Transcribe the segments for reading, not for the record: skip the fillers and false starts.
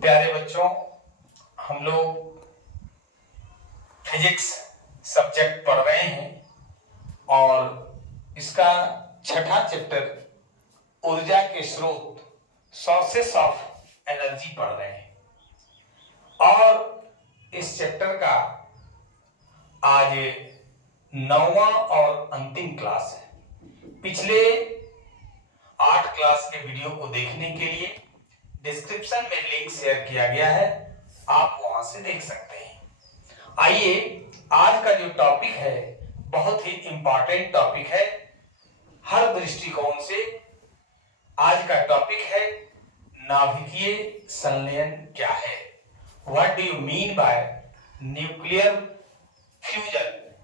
प्यारे बच्चों, हम लोग फिजिक्स सब्जेक्ट पढ़ रहे हैं और इसका छठा चैप्टर ऊर्जा के स्रोत सोर्सेस ऑफ एनर्जी पढ़ रहे हैं और इस चैप्टर का आज 9वां और अंतिम क्लास है। पिछले 8 क्लास के वीडियो को देखने के लिए डिस्क्रिप्शन में लिंक शेयर किया गया है, आप वहां से देख सकते हैं। आइए, आज का जो टॉपिक है बहुत ही इंपॉर्टेंट टॉपिक है हर दृष्टिकोण से। आज का टॉपिक है नाभिकीय संलयन क्या है, what do you mean by nuclear fusion.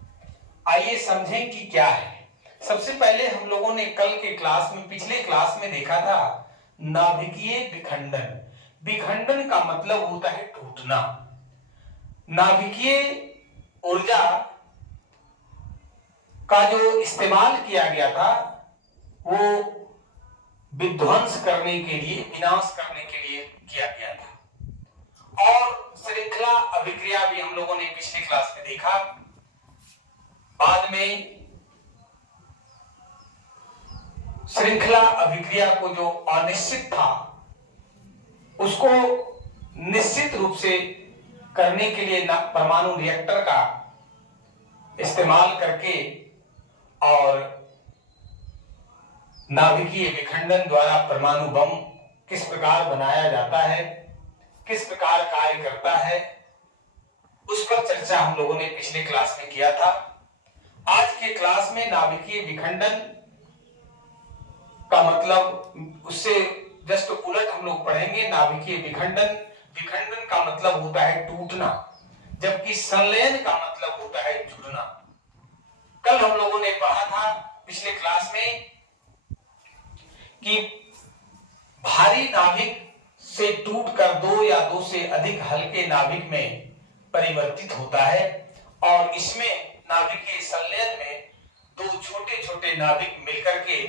आइए समझें कि क्या है। सबसे पहले हम लोगों ने कल के क्लास में, पिछले क्लास में देखा था नाभिकीय विखंडन। विखंडन का मतलब होता है टूटना। नाभिकीय ऊर्जा का जो इस्तेमाल किया गया था वो विध्वंस करने के लिए, विनाश करने के लिए किया गया था। और श्रृंखला अभिक्रिया भी हम लोगों ने पिछले क्लास में देखा। बाद में श्रृंखला अभिक्रिया को जो अनिश्चित था उसको निश्चित रूप से करने के लिए परमाणु रिएक्टर का इस्तेमाल करके और नाभिकीय विखंडन द्वारा परमाणु बम किस प्रकार बनाया जाता है, किस प्रकार कार्य करता है, उस पर चर्चा हम लोगों ने पिछले क्लास में किया था। आज के क्लास में नाभिकीय विखंडन का मतलब उससे जस्ट उलट हम लोग पढ़ेंगे। नाभिकीय विखंडन, विखंडन का मतलब होता है टूटना, जबकि संलयन का मतलब होता है जुड़ना। कल हम लोगों ने पढ़ा था पिछले क्लास में कि भारी नाभिक से टूटकर 2 या 2 से अधिक हल्के नाभिक में परिवर्तित होता है और इसमें नाभिकीय संलयन में 2 छोटे छोटे नाभिक मिलकर के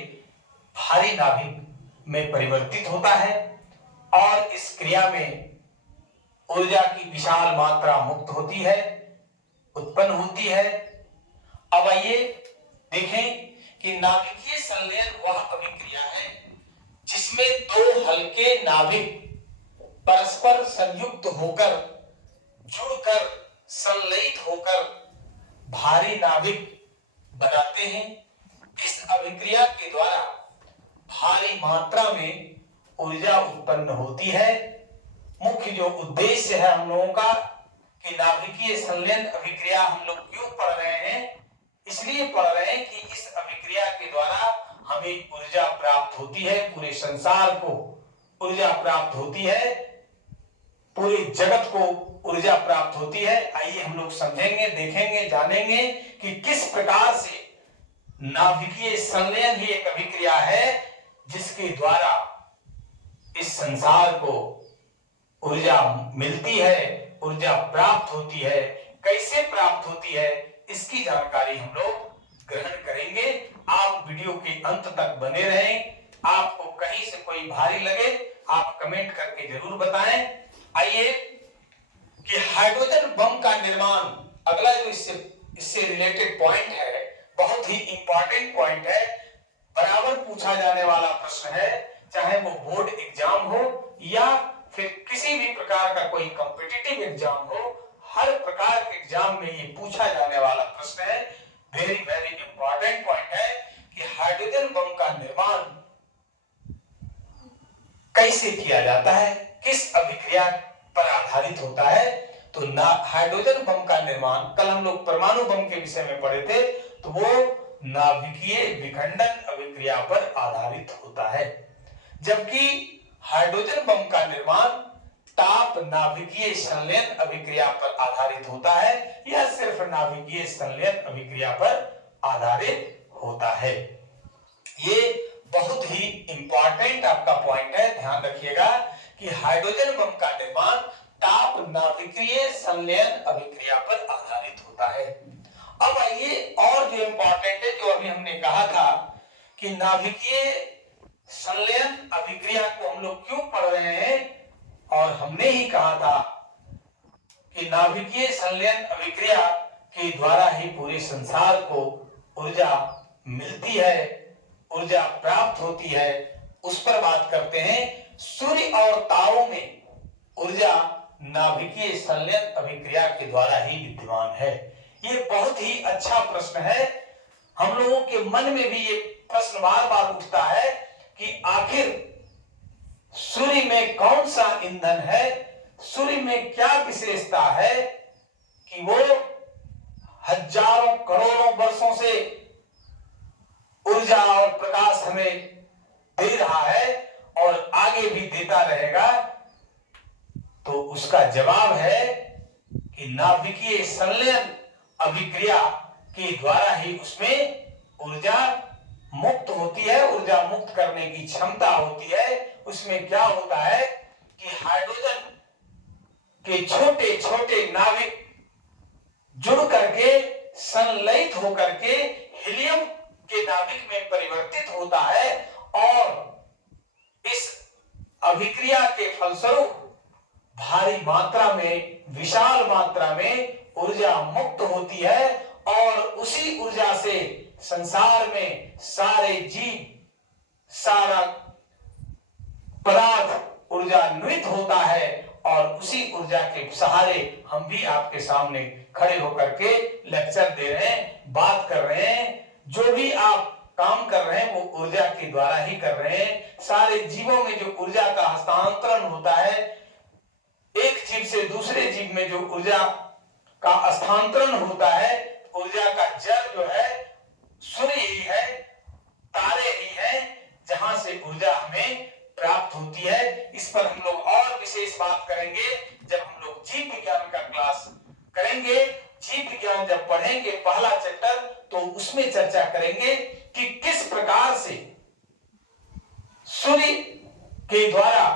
भारी नाभिक में परिवर्तित होता है और इस क्रिया में ऊर्जा की विशाल मात्रा मुक्त होती है, उत्पन्न होती है। अब आइए देखें कि नाभिकीय संलयन वह अभिक्रिया है जिसमें 2 हल्के नाभिक परस्पर संयुक्त होकर, जुड़कर, संलयित होकर भारी नाभिक बनाते हैं। इस अभिक्रिया के द्वारा भारी मात्रा में ऊर्जा उत्पन्न होती है। मुख्य जो उद्देश्य है हम लोगों का कि नाभिकीय संलयन अभिक्रिया हम लोग क्यों पढ़ रहे हैं, इसलिए पढ़ रहे हैं कि इस अभिक्रिया के द्वारा हमें ऊर्जा प्राप्त होती है, पूरे संसार को ऊर्जा प्राप्त होती है, पूरे जगत को ऊर्जा प्राप्त होती है। आइए हम लोग समझेंगे, देखेंगे, जानेंगे कि किस प्रकार से नाभिकीय संलयन ही एक अभिक्रिया है जिसके द्वारा इस संसार को ऊर्जा मिलती है, ऊर्जा प्राप्त होती है। कैसे प्राप्त होती है इसकी जानकारी हम लोग ग्रहण करेंगे। आप वीडियो के अंत तक बने रहें। आपको कहीं से कोई भारी लगे आप कमेंट करके जरूर बताएं। आइए कि हाइड्रोजन बम का निर्माण, अगला जो इससे रिलेटेड पॉइंट है, बहुत ही इंपॉर्टेंट पॉइंट है, बराबर पूछा जाने वाला प्रश्न है, चाहे वो बोर्ड एग्जाम हो या फिर किसी भी प्रकार का कोई कॉम्पिटिटिव एग्जाम हो, हर प्रकार के एग्जाम में ये पूछा जाने वाला प्रश्न है। वेरी वेरी इंपॉर्टेंट पॉइंट है कि हाइड्रोजन बम का निर्माण कैसे किया जाता है, किस अभिक्रिया पर आधारित होता है। तो हाइड्रोजन बम का निर्माण, कल हम लोग परमाणु बम के विषय में पढ़े थे, तो वो नाभिकीय विखंडन अभिक्रिया पर आधारित होता है, जबकि हाइड्रोजन बम का निर्माण ताप नाभिकीय संलयन अभिक्रिया पर आधारित होता है या सिर्फ नाभिकीय संलयन अभिक्रिया पर आधारित होता है। ये बहुत ही इंपॉर्टेंट आपका पॉइंट है, ध्यान रखिएगा कि हाइड्रोजन बम का निर्माण ताप नाभिकीय संलयन अभिक्रिया पर आधारित होता है। अब आइए और जो इंपॉर्टेंट है, जो अभी हमने कहा था कि नाभिकीय संलयन अभिक्रिया को हम लोग क्यों पढ़ रहे हैं और हमने ही कहा था कि नाभिकीय संलयन अभिक्रिया के द्वारा ही पूरे संसार को ऊर्जा मिलती है, ऊर्जा प्राप्त होती है। उस पर बात करते हैं। सूर्य और तारों में ऊर्जा नाभिकीय संलयन अभिक्रिया के द्वारा ही विद्यमान है। ये बहुत ही अच्छा प्रश्न है। हम लोगों के मन में भी ये प्रश्न बार बार उठता है कि आखिर सूर्य में कौन सा ईंधन है, सूर्य में क्या विशेषता है कि वो हजारों करोड़ों वर्षों से ऊर्जा और प्रकाश हमें दे रहा है और आगे भी देता रहेगा। तो उसका जवाब है कि नाभिकीय संलयन अभिक्रिया के द्वारा ही उसमें ऊर्जा मुक्त होती है, ऊर्जा मुक्त करने की क्षमता होती है। उसमें क्या होता है कि हाइड्रोजन के छोटे छोटे नाभिक जुड़ करके संलयित होकर के हीलियम के नाभिक में परिवर्तित होता है और इस अभिक्रिया के फलस्वरूप भारी मात्रा में, विशाल मात्रा में ऊर्जा मुक्त होती है और उसी ऊर्जा से संसार में सारे जीव, सारा पदार्थ ऊर्जान्वित होता है और उसी ऊर्जा के सहारे हम भी आपके सामने खड़े होकर के लेक्चर दे रहे हैं, बात कर रहे हैं। जो भी आप काम कर रहे हैं वो ऊर्जा के द्वारा ही कर रहे हैं। सारे जीवों में जो ऊर्जा का हस्तांतरण होता है, एक जीव से दूसरे जीव में जो ऊर्जा का स्थानांतरण होता है, ऊर्जा का जड़ जो है सूर्य ही है, तारे ही है, जहां से ऊर्जा हमें प्राप्त होती है। इस पर हम लोग और विशेष बात करेंगे जब हम लोग जीव विज्ञान का क्लास करेंगे। जीव विज्ञान जब पढ़ेंगे पहला चैप्टर, तो उसमें चर्चा करेंगे कि किस प्रकार से सूर्य के द्वारा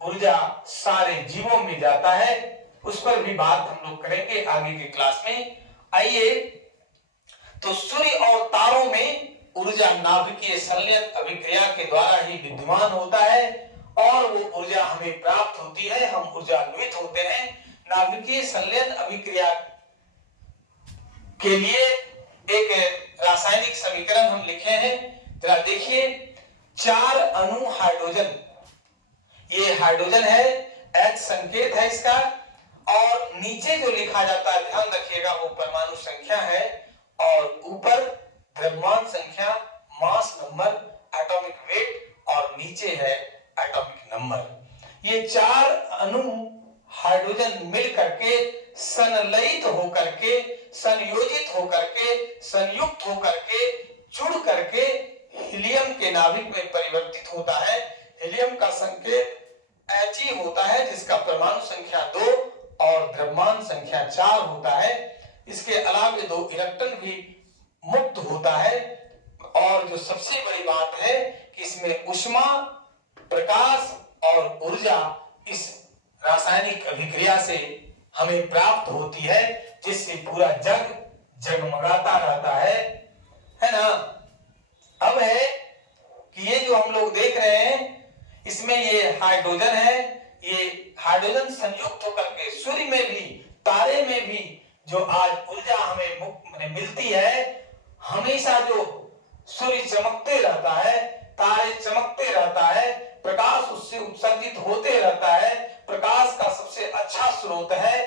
ऊर्जा सारे जीवों में जाता है। उस पर भी बात हम लोग करेंगे आगे के क्लास में। आइए, तो सूर्य और तारों में ऊर्जा नाभिकीय संलयन अभिक्रिया के द्वारा ही विद्यमान होता है और वो ऊर्जा हमें प्राप्त होती है, हम ऊर्जान्वित होते हैं। नाभिकीय संलयन अभिक्रिया के लिए एक रासायनिक समीकरण हम लिखे हैं, जरा देखिए। 4 अणु हाइड्रोजन, ये हाइड्रोजन है, H संकेत है इसका, और नीचे जो लिखा जाता है ध्यान रखिएगा वो परमाणु संख्या है और ऊपर द्रव्यमान संख्या, मास नंबर, एटॉमिक वेट और नीचे है एटॉमिक नंबर। ये 4 अणु हाइड्रोजन मिल करके संलयित होकर के, संयोजित होकर के, संयुक्त होकर के, जुड़ करके हीलियम के नाभिक में परिवर्तित होता है। हीलियम का संकेत He होता है, जिसका परमाणु संख्या 2 और द्रव्यमान संख्या 4 होता है। इसके अलावा 2 इलेक्ट्रॉन भी मुक्त होता है और जो सबसे बड़ी बात है कि इसमें ऊष्मा, प्रकाश और ऊर्जा इस रासायनिक अभिक्रिया से हमें प्राप्त होती है, जिससे पूरा जग जगमगाता रहता है ना। अब है कि ये जो हम लोग देख रहे हैं इसमें ये हाइड्रोजन है, ये हाइड्रोजन संयुक्त होकर के सूर्य में भी, तारे में भी जो आज ऊर्जा हमें मिलती है, हमेशा जो सूर्य चमकते रहता है, तारे चमकते रहता है, प्रकाश उससे उत्सर्जित होते रहता है। प्रकाश का सबसे अच्छा स्रोत है,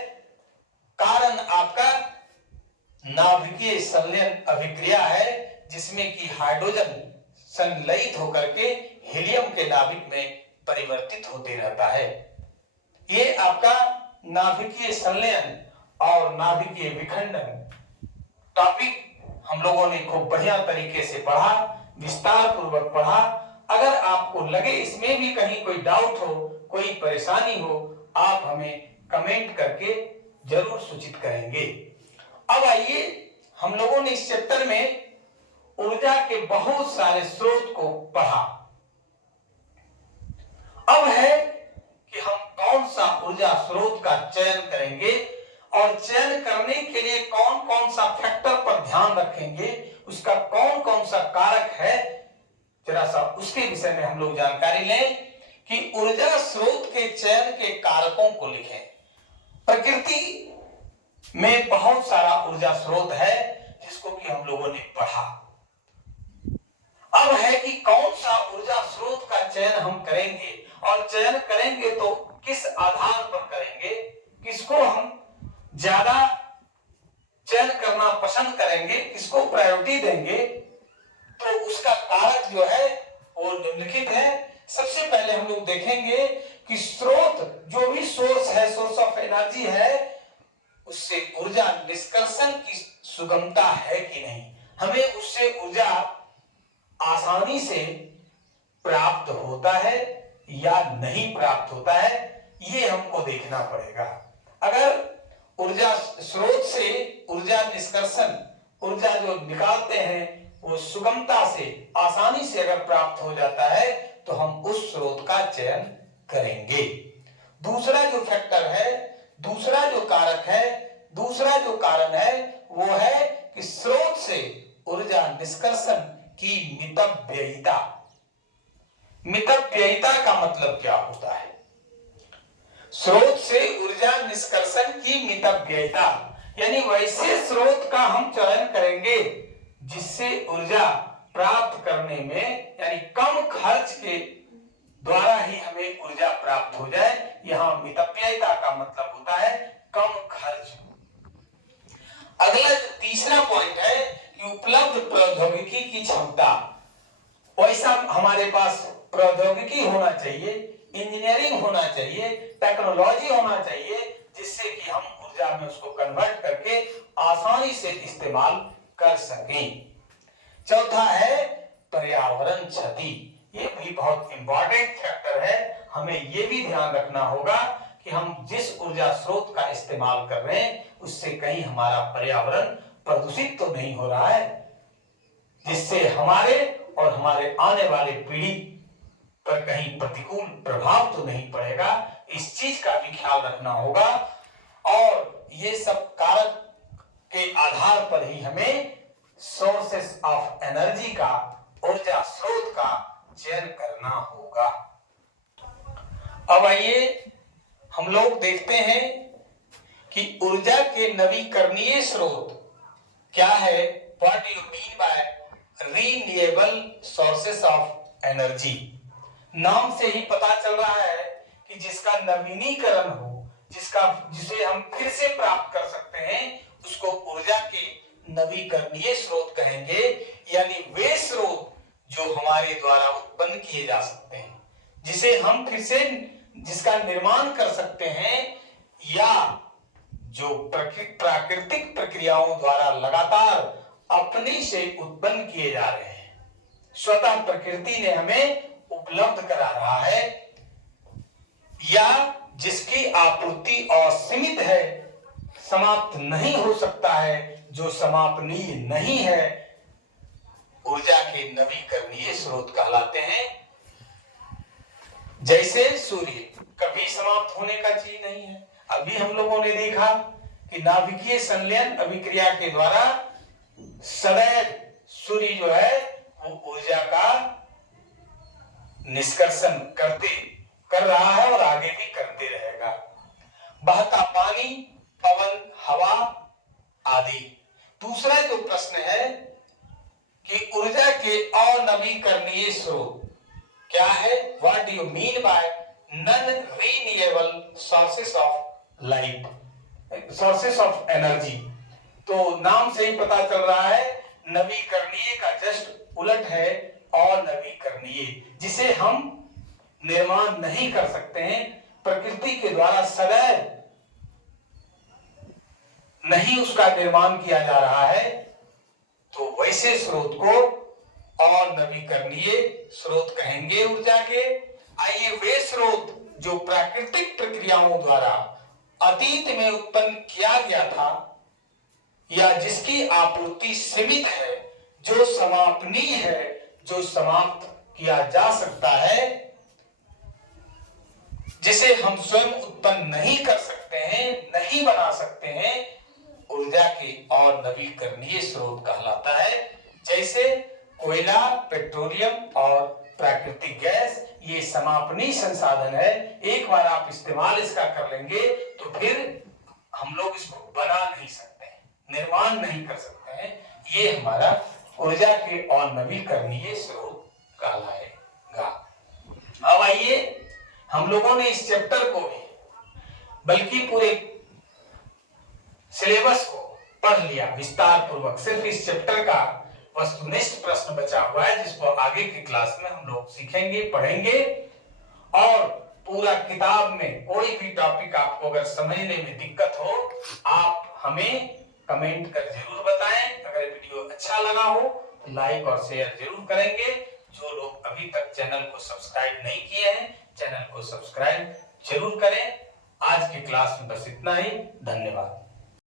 कारण आपका नाभिकीय संलयन अभिक्रिया है, जिसमें कि हाइड्रोजन संलयित होकर के हीलियम के नाभिक में परिवर्तित होते रहता है। ये आपका नाभिकीय संलयन और नाभिकीय विखंडन टॉपिक हम लोगों ने खूब बढ़िया तरीके से पढ़ा, विस्तार पूर्वक पढ़ा। अगर आपको लगे इसमें भी कहीं कोई डाउट हो, कोई परेशानी हो, आप हमें कमेंट करके जरूर सूचित करेंगे। अब आइए, हम लोगों ने इस चैप्टर में ऊर्जा के बहुत सारे स्रोत को पढ़ा। अब है कि हम कौन सा ऊर्जा स्रोत का चयन करेंगे और चयन करने के लिए कौन कौन सा फैक्टर पर ध्यान रखेंगे, उसका कौन कौन सा कारक है, जरा सा उसके विषय में हम लोग जानकारी लें कि ऊर्जा स्रोत के चयन के कारकों को लिखें। प्रकृति में बहुत सारा ऊर्जा स्रोत है जिसको कि हम लोगों ने पढ़ा। अब है कि कौन सा ऊर्जा स्रोत का चयन हम करेंगे, और चयन करेंगे तो किस आधार पर करेंगे, किसको हम ज्यादा चयन करना पसंद करेंगे, किसको प्रायोरिटी देंगे, तो उसका कारक जो है वो निम्नलिखित है। सबसे पहले हम लोग देखेंगे कि स्रोत, जो भी सोर्स है, सोर्स ऑफ एनर्जी है, उससे ऊर्जा निष्कर्षण की सुगमता है कि नहीं, हमें उससे ऊर्जा आसानी से प्राप्त होता है या नहीं प्राप्त होता है, ये हमको देखना पड़ेगा। अगर ऊर्जा स्रोत से ऊर्जा निष्कर्षण, ऊर्जा जो निकालते हैं वो सुगमता से, आसानी से अगर प्राप्त हो जाता है तो हम उस स्रोत का चयन करेंगे। दूसरा जो फैक्टर है, दूसरा जो कारक है, दूसरा जो कारण है वो है कि स्रोत से ऊर्जा निष्कर्षण की मितव्ययिता। मितव्ययिता का मतलब क्या होता है? स्रोत से ऊर्जा निष्कर्षण की मितव्ययिता, यानी वैसे स्रोत का हम चयन करेंगे जिससे ऊर्जा प्राप्त करने में, यानी कम खर्च के द्वारा ही हमें ऊर्जा प्राप्त हो जाए। यहाँ मितव्ययिता का मतलब होता है कम खर्च। अगला तीसरा पॉइंट है कि उपलब्ध प्रौद्योगिकी की क्षमता। वैसा हमारे पास प्रौद्योगिकी होना चाहिए, इंजीनियरिंग होना चाहिए, टेक्नोलॉजी होना चाहिए, जिससे कि हम ऊर्जा में उसको कन्वर्ट करके आसानी से इस्तेमाल कर सकें। चौथा है पर्यावरण क्षति। ये भी बहुत इंपॉर्टेंट फैक्टर है। हमें ये भी ध्यान रखना होगा कि हम जिस ऊर्जा स्रोत का इस्तेमाल कर रहे हैं उससे कहीं हमारा पर्यावरण प्रदूषित तो नहीं हो रहा है, जिससे हमारे और हमारे आने वाले पीढ़ी पर कहीं प्रतिकूल प्रभाव तो नहीं पड़ेगा। इस चीज का भी ख्याल रखना होगा, और ये सब कारक के आधार पर ही हमें सोर्सेस ऑफ एनर्जी का, ऊर्जा स्रोत का चयन करना होगा। अब आइए हम लोग देखते हैं कि ऊर्जा के नवीकरणीय स्रोत क्या है। What you mean by renewable sources of energy? नाम से ही पता चल रहा है कि जिसका नवीनीकरण हो, जिसे हम फिर से प्राप्त कर सकते हैं, उसको ऊर्जा के नवीकरणीय स्रोत कहेंगे। यानी वे स्रोत जो हमारे द्वारा उत्पन्न किए जा सकते हैं, जिसे हम फिर से, जिसका निर्माण कर सकते हैं, या जो प्राकृतिक प्रक्रियाओं द्वारा लगातार अपने से उत्पन्न किए जा रहे हैं, स्वतः प्रकृति ने हमें उपलब्ध करा रहा है, या जिसकी आपूर्ति असीमित है, समाप्त नहीं हो सकता है, जो समापनीय नहीं है, ऊर्जा के नवीकरणीय स्रोत कहलाते हैं। जैसे सूर्य कभी समाप्त होने का चीज नहीं है। अभी हम लोगों ने देखा कि नाभिकीय संलयन अभिक्रिया के द्वारा सदैव सूर्य जो है वो ऊर्जा का निष्कर्षण कर रहा है और आगे भी करते रहेगा। बहता पानी, पवन, हवा आदि। दूसरा जो प्रश्न है कि ऊर्जा के अनवीकरणीय स्रोत क्या है? What do you mean by non renewable sources of life, sources of energy? तो नाम से ही पता चल रहा है, नवीकरणीय का जस्ट उलट है अनवीकरणीय, जिसे हम निर्माण नहीं कर सकते हैं, प्रकृति के द्वारा सदैव नहीं उसका निर्माण किया जा रहा है, तो वैसे स्रोत को अनवीकरणीय स्रोत कहेंगे ऊर्जा के। आइए वे स्रोत जो प्राकृतिक प्रक्रियाओं द्वारा अतीत में उत्पन्न किया गया था, या जिसकी आपूर्ति सीमित है, जो समापनीय है, जो समाप्त किया जा सकता है, जिसे हम स्वयं उत्पन्न नहीं कर सकते हैं, नहीं बना सकते हैं, ऊर्जा के और नवीकरणीय स्रोत कहलाता है। जैसे कोयला, पेट्रोलियम और प्राकृतिक गैस, ये समापनी संसाधन है। एक बार आप इस्तेमाल इसका कर लेंगे तो फिर हम लोग इसको बना नहीं सकते हैं, निर्माण नहीं कर सकते हैं। ये हमारा ऊर्जा के और नवीकरणीय स्रोत कहलाएगा। अब आइए, हम लोगों ने इस चैप्टर को भी बल्कि पूरे सिलेबस को पढ़ लिया विस्तार पूर्वक। सिर्फ इस चैप्टर का वस्तुनिष्ठ प्रश्न बचा हुआ है, जिसको आगे की क्लास में हम लोग सीखेंगे, पढ़ेंगे। और पूरा किताब में कोई भी टॉपिक आपको अगर समझने में दिक्कत हो, आप हमें कमेंट कर जरूर बताएं। अगर वीडियो अच्छा लगा हो तो लाइक और शेयर जरूर करेंगे। जो लोग अभी तक चैनल को सब्सक्राइब नहीं किए हैं, चैनल को सब्सक्राइब जरूर करें। आज की क्लास में बस इतना ही। धन्यवाद।